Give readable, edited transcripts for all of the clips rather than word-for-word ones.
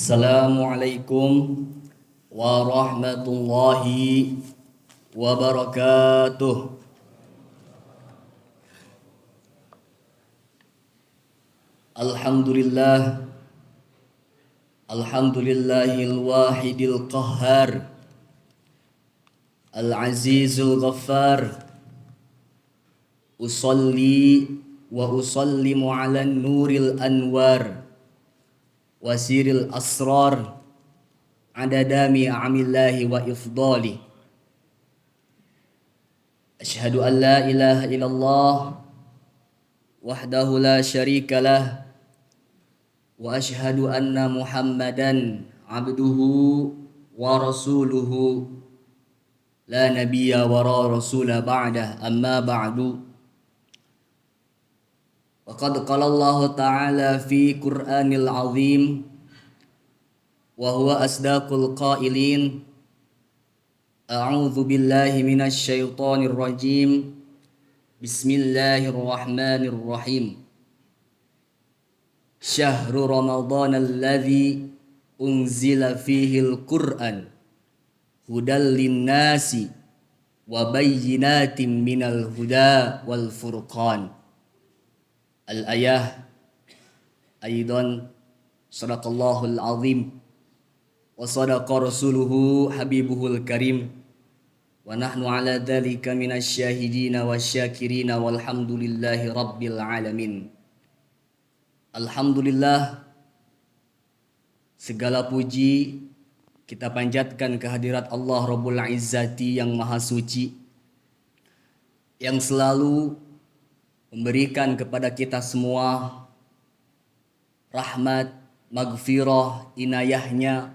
Assalamualaikum warahmatullahi wabarakatuh. Alhamdulillah, alhamdulillahil wahidil qahhar, al-azizul ghaffar. Usalli wa usallimu ala nuril anwar wasiril asrar adadami amillahi wa ifdali. Ashhadu an la ilaha illallah wahdahu la syarika lah wa ashhadu anna muhammadan abduhu wa rasuluhu la nabiyya wa rasula ba'dah, amma ba'du. Waqad qala Allah ta'ala fi Qur'anil azim wa huwa asdaqul qailin. A'udzu billahi minasy syaithanir rajim. Bismillahirrahmanirrahim. Syahrul Ramadan alladzi unzila fihil Qur'an hudal linnasi wa bayyinatin minal huda wal furqan. Al-ayah. Aidan sadaqallahul azim wa sadaqa rasuluhu habibuhul karim wa nahnu ala dzalika minasy syahidina wasyakirina walhamdulillahi rabbil alamin. Alhamdulillah, segala puji kita panjatkan kehadirat Allah Rabbul Izzati yang maha suci, yang selalu memberikan kepada kita semua rahmat, maghfirah, inayahnya,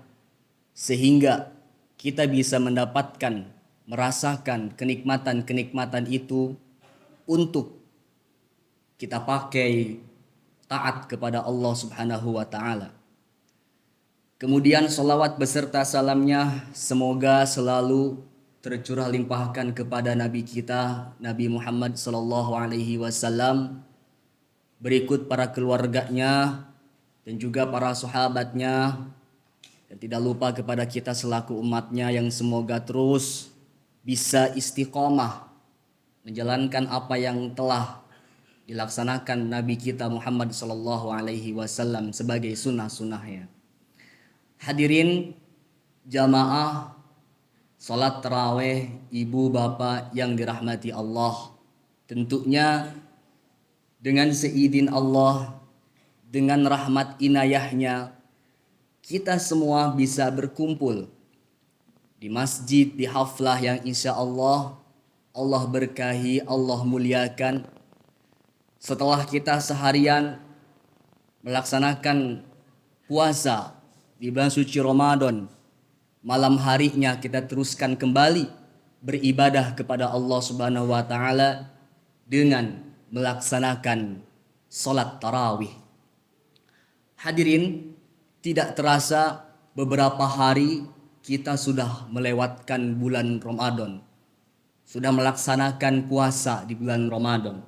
sehingga kita bisa mendapatkan, merasakan kenikmatan-kenikmatan itu untuk kita pakai taat kepada Allah Subhanahu wa ta'ala. Kemudian salawat beserta salamnya semoga selalu tercurah limpahkan kepada Nabi kita, Nabi Muhammad sallallahu alaihi wasallam, berikut para keluarganya dan juga para sahabatnya, dan tidak lupa kepada kita selaku umatnya yang semoga terus bisa istiqomah menjalankan apa yang telah dilaksanakan Nabi kita Muhammad sallallahu alaihi wasallam sebagai sunnah-sunnahnya. Hadirin jamaah salat tarawih, ibu bapak yang dirahmati Allah, tentunya dengan seizin Allah, dengan rahmat inayahnya, kita semua bisa berkumpul di masjid, di haflah yang insya Allah Allah berkahi, Allah muliakan. Setelah kita seharian melaksanakan puasa di bulan suci Ramadan, malam harinya kita teruskan kembali beribadah kepada Allah Subhanahu wa ta'ala dengan melaksanakan salat tarawih. Hadirin, tidak terasa beberapa hari kita sudah melewatkan bulan Ramadan, sudah melaksanakan puasa di bulan Ramadan.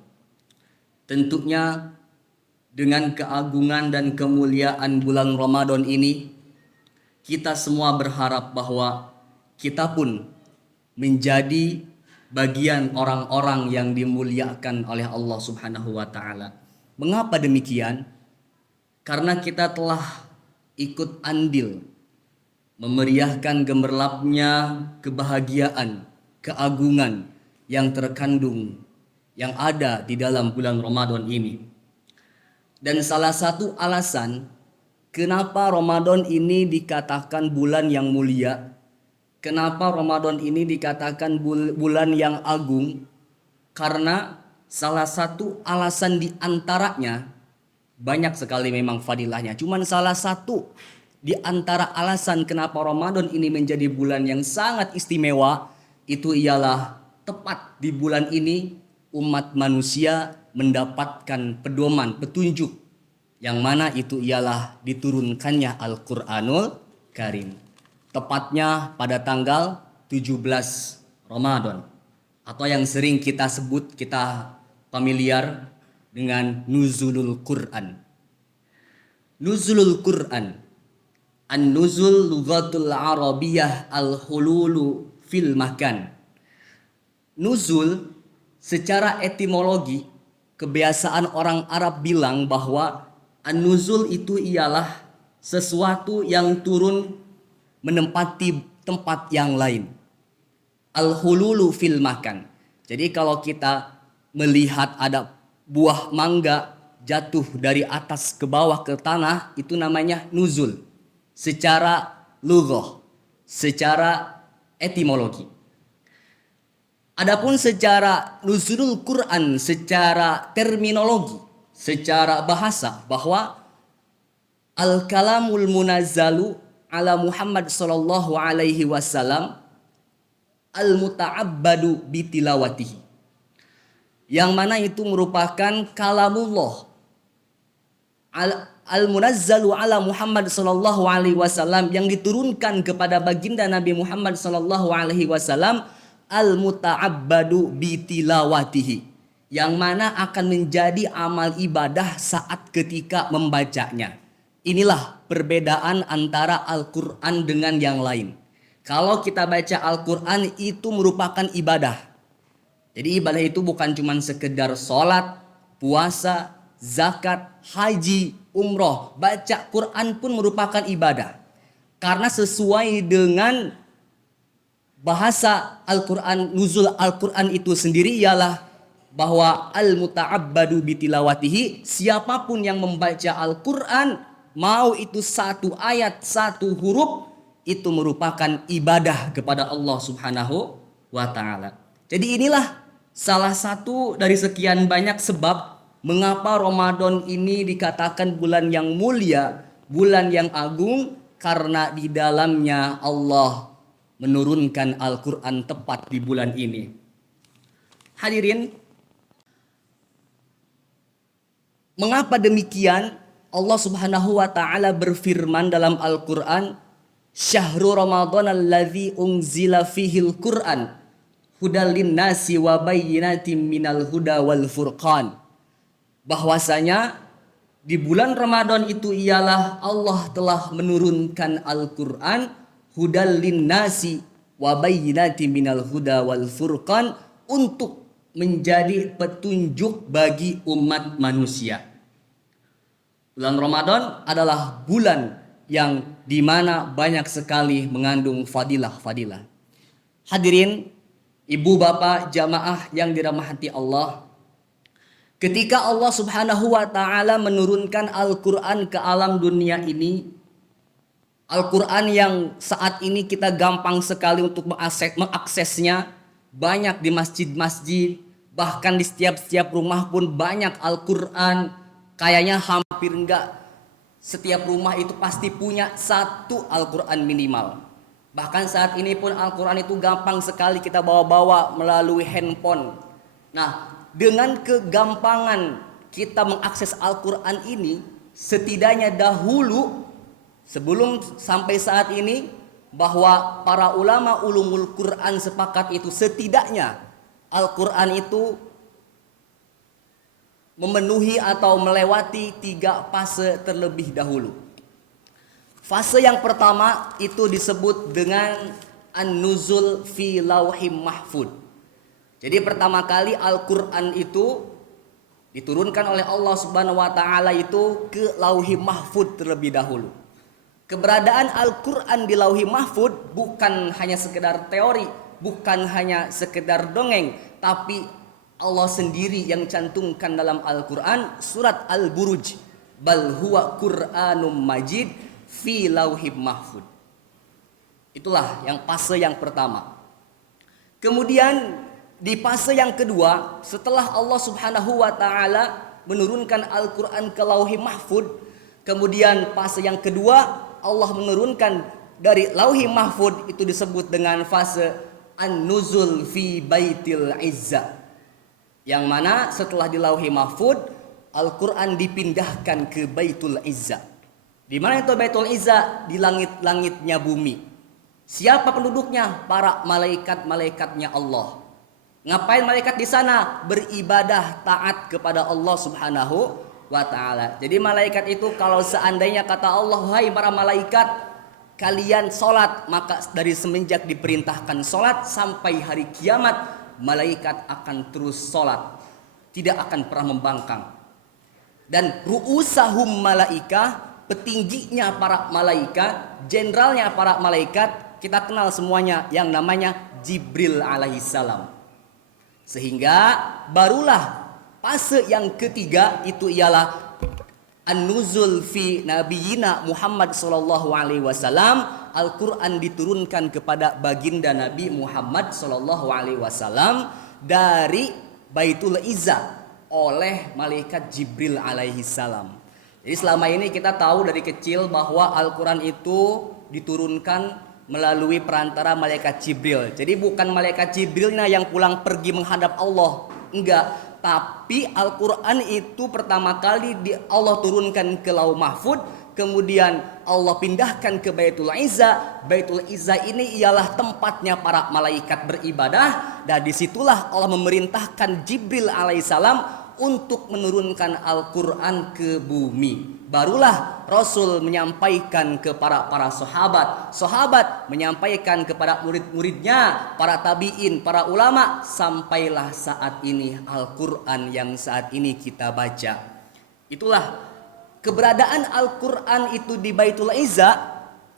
Tentunya dengan keagungan dan kemuliaan bulan Ramadan ini, kita semua berharap bahwa kita pun menjadi bagian orang-orang yang dimuliakan oleh Allah Subhanahu wa ta'ala. Mengapa demikian? Karena kita telah ikut andil memeriahkan gemerlapnya kebahagiaan, keagungan yang terkandung, yang ada di dalam bulan Ramadan ini. Dan salah satu alasan kenapa Ramadan ini dikatakan bulan yang mulia, kenapa Ramadan ini dikatakan bulan yang agung, karena salah satu alasan di antaranya, banyak sekali memang fadilahnya, cuman salah satu di antara alasan kenapa Ramadan ini menjadi bulan yang sangat istimewa, itu ialah tepat di bulan ini umat manusia mendapatkan pedoman, petunjuk, yang mana itu ialah diturunkannya Al-Quranul Karim. Tepatnya pada tanggal 17 Ramadan, atau yang sering kita sebut, kita familiar dengan Nuzulul Quran. Nuzulul Quran An-nuzul lughatul arabiyyah al-hululu fil makan. Nuzul secara etimologi, kebiasaan orang Arab bilang bahwa an-nuzul itu ialah sesuatu yang turun menempati tempat yang lain. Al-hululu fil makan. Jadi kalau kita melihat ada buah mangga jatuh dari atas ke bawah ke tanah, itu namanya nuzul. Secara lughah, secara etimologi. Adapun secara nuzulul Quran, secara terminologi, secara bahasa, bahwa al-kalamul munazzalu ala Muhammad sallallahu alaihi wasallam al-muta'abbadu bitilawatihi. Yang mana itu merupakan kalamullah al-munazzalu ala Muhammad sallallahu alaihi wasallam, yang diturunkan kepada baginda Nabi Muhammad sallallahu alaihi wasallam, al-muta'abbadu bitilawatihi, yang mana akan menjadi amal ibadah saat ketika membacanya. Inilah perbedaan antara Al-Quran dengan yang lain. Kalau kita baca Al-Quran itu merupakan ibadah. Jadi ibadah itu bukan cuma sekedar sholat, puasa, zakat, haji, umroh. Baca Quran pun merupakan ibadah. Karena sesuai dengan bahasa Al-Quran, nuzul Al-Quran itu sendiri ialah bahwa al-muta'abbadu bitilawatihi, siapapun yang membaca Al-Quran, mau itu satu ayat, satu huruf, itu merupakan ibadah kepada Allah Subhanahu wa ta'ala. Jadi inilah salah satu dari sekian banyak sebab mengapa Ramadan ini dikatakan bulan yang mulia, bulan yang agung, karena di dalamnya Allah menurunkan Al-Quran tepat di bulan ini. Hadirin, mengapa demikian? Allah Subhanahu wa ta'ala berfirman dalam Al-Quran, Syahrul Ramadan alladzi unzila fihil Qur'an hudal linnasi wa bayyinatin minal huda wal furqan. Bahwasanya di bulan Ramadan itu ialah Allah telah menurunkan Al-Quran hudal linnasi wa bayyinatin minal huda wal furqan, untuk menjadi petunjuk bagi umat manusia. Bulan Ramadan adalah bulan yang dimana banyak sekali mengandung fadilah-fadilah. Hadirin, ibu bapak jamaah yang dirahmati Allah, ketika Allah Subhanahu wa ta'ala menurunkan Al-Quran ke alam dunia ini, Al-Quran yang saat ini kita gampang sekali untuk mengaksesnya, banyak di masjid-masjid, bahkan di setiap rumah pun banyak Al-Quran. Kayaknya hampir enggak setiap rumah itu pasti punya satu Al-Quran minimal. Bahkan saat ini pun Al-Quran itu gampang sekali kita bawa-bawa melalui handphone. Nah, dengan kegampangan kita mengakses Al-Quran ini, setidaknya dahulu sebelum sampai saat ini, bahwa para ulama ulumul Quran sepakat itu setidaknya Al-Quran itu memenuhi atau melewati 3 fase terlebih dahulu. Fase yang pertama itu disebut dengan an-nuzul fi lauhim mahfud. Jadi pertama kali Al-Quran itu diturunkan oleh Allah Subhanahu wa ta'ala itu ke lauhi mahfud terlebih dahulu. Keberadaan Al-Quran di lauhi mahfud bukan hanya sekedar teori, bukan hanya sekedar dongeng, tapi Allah sendiri yang cantumkan dalam Al-Quran surat Al-Buruj, bal huwa Qur'anum majid fi lauhim mahfud. Itulah yang fase yang pertama. Kemudian di fase yang kedua, setelah Allah Subhanahu wa ta'ala menurunkan Al-Quran ke lauhi mahfud, kemudian fase yang kedua Allah menurunkan dari lauhi mahfud, itu disebut dengan fase an-nuzul fi baitil izzah, yang mana setelah di lauhi mahfud Al-Quran dipindahkan ke Baitul Izzah. Di mana itu Baitul Izzah? Di langit-langitnya bumi. Siapa penduduknya? Para malaikat-malaikatnya Allah. Ngapain malaikat di sana? Beribadah taat kepada Allah Subhanahu wa ta'ala. Jadi malaikat itu kalau seandainya kata Allah, hai para malaikat, kalian sholat, maka dari semenjak diperintahkan sholat sampai hari kiamat, malaikat akan terus sholat, tidak akan pernah membangkang. Dan ru'usahum malaika, petingginya para malaikat, jenderalnya para malaikat, kita kenal semuanya yang namanya Jibril alaihissalam. Sehingga barulah fase yang ketiga itu ialah an-nuzul fi nabiyina Muhammad sallallahu alaihi wasallam. Al-Qur'an diturunkan kepada baginda Nabi Muhammad sallallahu alaihi wasallam dari Baitul Izza oleh malaikat Jibril alaihi salam. Jadi selama ini kita tahu dari kecil bahwa Al-Qur'an itu diturunkan melalui perantara malaikat Jibril. Jadi bukan malaikat Jibrilnya yang pulang pergi menghadap Allah, enggak. Tapi Al-Quran itu pertama kali Allah turunkan ke Lauh Mahfud, kemudian Allah pindahkan ke Baitul Izza. Baitul Izza ini ialah tempatnya para malaikat beribadah, dan disitulah Allah memerintahkan Jibril alaihissalam untuk menurunkan Al-Quran ke bumi. Barulah Rasul menyampaikan kepada para sahabat, sahabat menyampaikan kepada murid-muridnya, para tabi'in, para ulama, sampailah saat ini Al-Quran yang saat ini kita baca. Itulah keberadaan Al-Quran itu di Baitul Izza.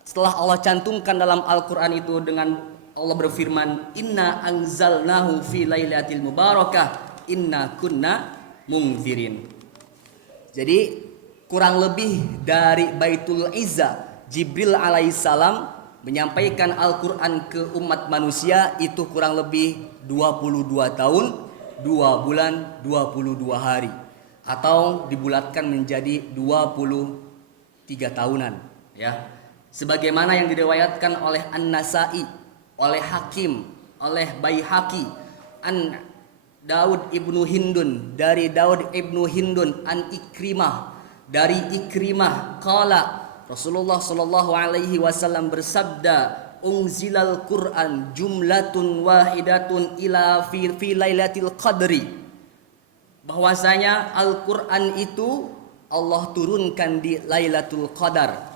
Setelah Allah cantumkan dalam Al-Quran itu dengan Allah berfirman, Inna anzalnahu fi lailatul mubarakah, inna kunna mungzirin. Jadi kurang lebih dari Baitul Izza, Jibril alaihissalam menyampaikan Al-Quran ke umat manusia itu kurang lebih 22 tahun, 2 bulan, 22 hari, atau dibulatkan menjadi 23 tahunan, ya. Sebagaimana yang diriwayatkan oleh An-Nasai, oleh Hakim, oleh Baihaqi, an Daud ibnu Hindun, dari Daud ibnu Hindun, an Ikrimah, dari Ikrimah, qala Rasulullah sallallahu alaihi wasallam bersabda, unzilal Quran jumlatun wahidatun ila fi lailatul qadri. Bahwasanya Al-Quran itu Allah turunkan di Lailatul Qadar.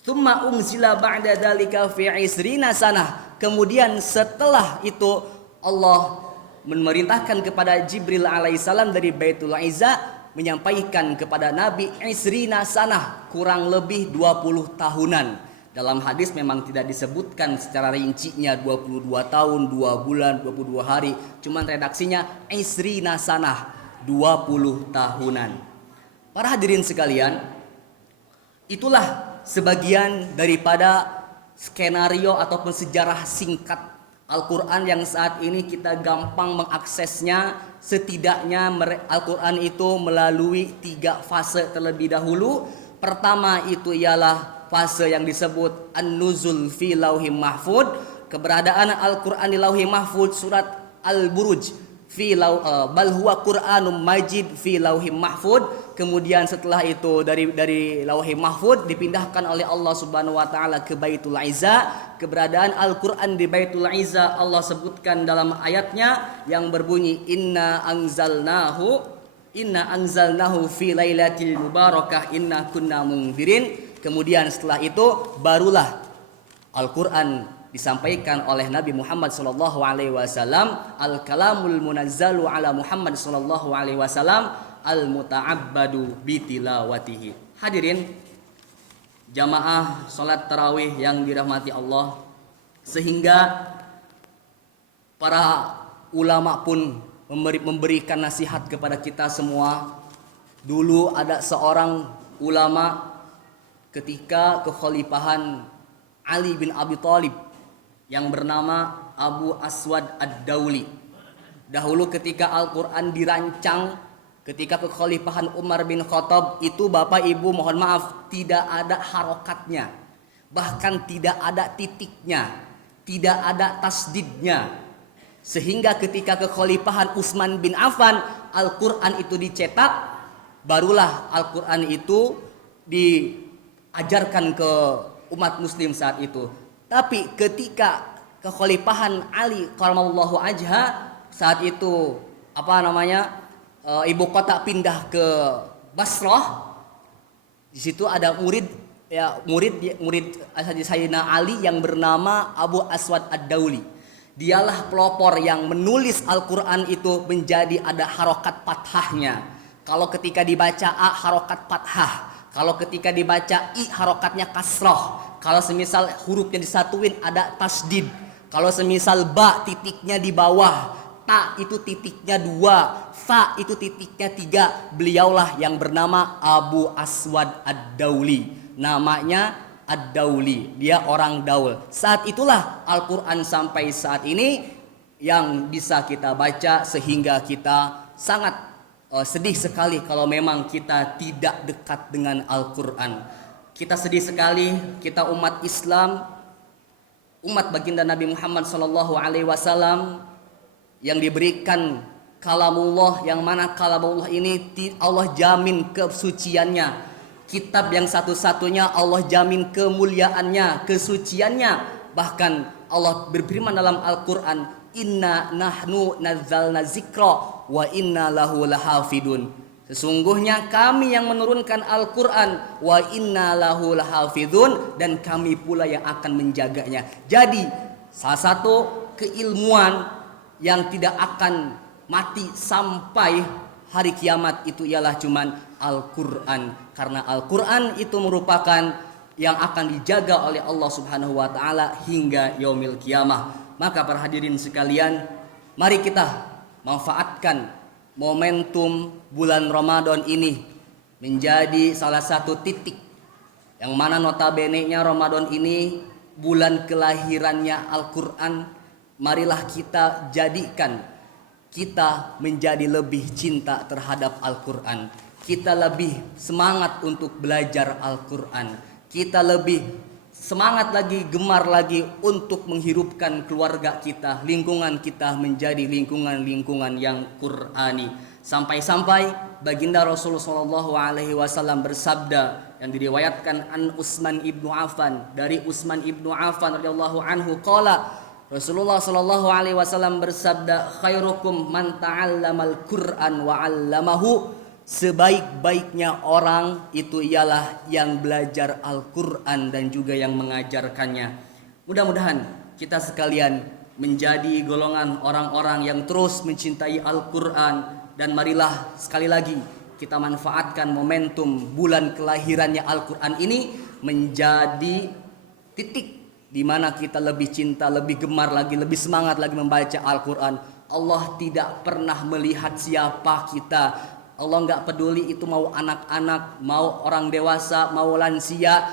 Tsumma unzila ba'da dzalika fi 20 sanah. Kemudian setelah itu Allah memerintahkan kepada Jibril alaihissalam dari Baitul Izza menyampaikan kepada Nabi isrina sanah, kurang lebih 20 tahunan. Dalam hadis memang tidak disebutkan secara rincinya 22 tahun, 2 bulan, 22 hari. Cuman redaksinya isrina sanah, 20 tahunan. Para hadirin sekalian, itulah sebagian daripada skenario ataupun sejarah singkat Al-Quran yang saat ini kita gampang mengaksesnya. Setidaknya Al-Quran itu melalui 3 fase terlebih dahulu. Pertama itu ialah fase yang disebut An-Nuzul fi Lauhim Mahfud. Keberadaan Al-Quran di Lauhim Mahfud, surat Al-Buruj, bal huwa Qur'anum Majid fi Lauhim Mahfud. Kemudian setelah itu dari Lauhim Mahfud dipindahkan oleh Allah Subhanahu wa taala ke Baitul Izza. Keberadaan Al-Quran di Baitul Izza Allah sebutkan dalam ayatnya yang berbunyi inna anzalnahu fi lailatul mubarakah inna kunna munzirin. Kemudian setelah itu barulah Al-Quran disampaikan oleh Nabi Muhammad sallallahu alaihi wasallam, al-kalamul munazzalu ala Muhammad sallallahu alaihi wasallam al-muta'abbadu bitilawatihi. Hadirin jamaah salat tarawih yang dirahmati Allah, sehingga para ulama pun memberikan nasihat kepada kita semua. Dulu ada seorang ulama ketika kekhalifahan Ali bin Abi Thalib yang bernama Abu Aswad Ad-Dauli. Dahulu ketika Al-Quran dirancang, ketika kekhalifahan Umar bin Khattab itu, Bapak Ibu mohon maaf, tidak ada harokatnya, bahkan tidak ada titiknya, tidak ada tasdidnya. Sehingga ketika kekhalifahan Utsman bin Affan, Al-Quran itu dicetak, barulah Al-Quran itu diajarkan ke umat muslim saat itu. Tapi ketika kekhalifahan Ali karramallahu wajha, saat itu ibu kota pindah ke Basrah. Di situ ada murid ya murid Sayyidina Ali yang bernama Abu Aswad Ad-Dauli. Dialah pelopor yang menulis Al-Quran itu menjadi ada harokat fathahnya. Kalau ketika dibaca A harokat fathah, kalau ketika dibaca I harokatnya kasroh, kalau semisal hurufnya disatuin ada tasdid, kalau semisal ba titiknya di bawah, ta itu titiknya 2, fa itu titiknya 3. Beliaulah yang bernama Abu Aswad Ad-Dauli. Namanya Ad-Dauli, dia orang Daul. Saat itulah Al-Quran sampai saat ini yang bisa kita baca, sehingga kita sangat sedih sekali kalau memang kita tidak dekat dengan Al-Quran. Kita sedih sekali, kita umat Islam, umat baginda Nabi Muhammad SAW yang diberikan kalamullah, yang mana kalamullah ini Allah jamin kesuciannya. Kitab yang satu-satunya Allah jamin kemuliaannya, kesuciannya. Bahkan Allah berfirman dalam Al-Quran, Inna nahnu nazzalna zikra wa inna lahu lahafidun. Sesungguhnya kami yang menurunkan Al-Quran, wa inna lahu lahafidun, dan kami pula yang akan menjaganya. Jadi salah satu keilmuan yang tidak akan mati sampai hari kiamat itu ialah cuman Al-Quran. Karena Al-Quran itu merupakan yang akan dijaga oleh Allah Subhanahu wa taala hingga yaumil kiamah. Maka para hadirin sekalian, mari kita manfaatkan momentum bulan Ramadan ini menjadi salah satu titik yang mana notabene-nya Ramadan ini bulan kelahirannya Al-Quran. Marilah kita jadikan kita menjadi lebih cinta terhadap Al-Quran. Kita lebih semangat untuk belajar Al-Quran. Kita lebih semangat lagi, gemar lagi untuk menghidupkan keluarga kita, lingkungan kita menjadi lingkungan-lingkungan yang Qurani. Sampai-sampai baginda Rasulullah SAW bersabda yang diriwayatkan an Utsman ibnu Affan, dari Utsman ibnu Affan radhiyallahu anhu qala, Rasulullah SAW bersabda, khairukum man ta'allamal Qur'an wa 'allamahu. Sebaik-baiknya orang itu ialah yang belajar Al-Quran dan juga yang mengajarkannya. Mudah-mudahan kita sekalian menjadi golongan orang-orang yang terus mencintai Al-Quran. Dan marilah sekali lagi kita manfaatkan momentum bulan kelahirannya Al-Quran ini menjadi titik di mana kita lebih cinta, lebih gemar lagi, lebih semangat lagi membaca Al-Quran. Allah tidak pernah melihat siapa kita. Allah nggak peduli itu mau anak-anak, mau orang dewasa, mau lansia,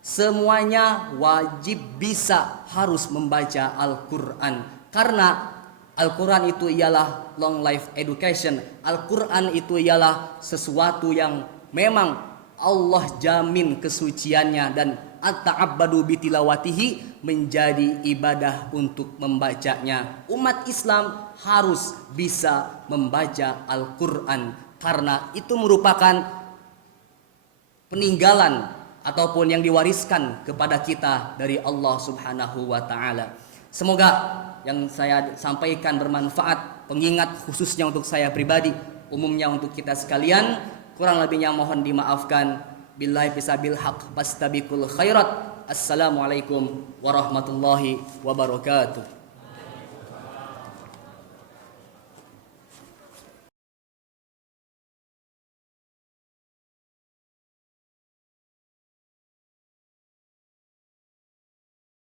semuanya wajib bisa harus membaca Al-Quran. Karena Al-Quran itu ialah long life education. Al-Quran itu ialah sesuatu yang memang Allah jamin kesuciannya, dan at-ta'abbadu bitilawatihi menjadi ibadah untuk membacanya. Umat Islam harus bisa membaca Al-Quran karena itu merupakan peninggalan ataupun yang diwariskan kepada kita dari Allah Subhanahu wa taala. Semoga yang saya sampaikan bermanfaat, pengingat khususnya untuk saya pribadi, umumnya untuk kita sekalian. Kurang lebihnya mohon dimaafkan. Billahi bisabil haq fastabiqul khairat. Assalamualaikum warahmatullahi wabarakatuh.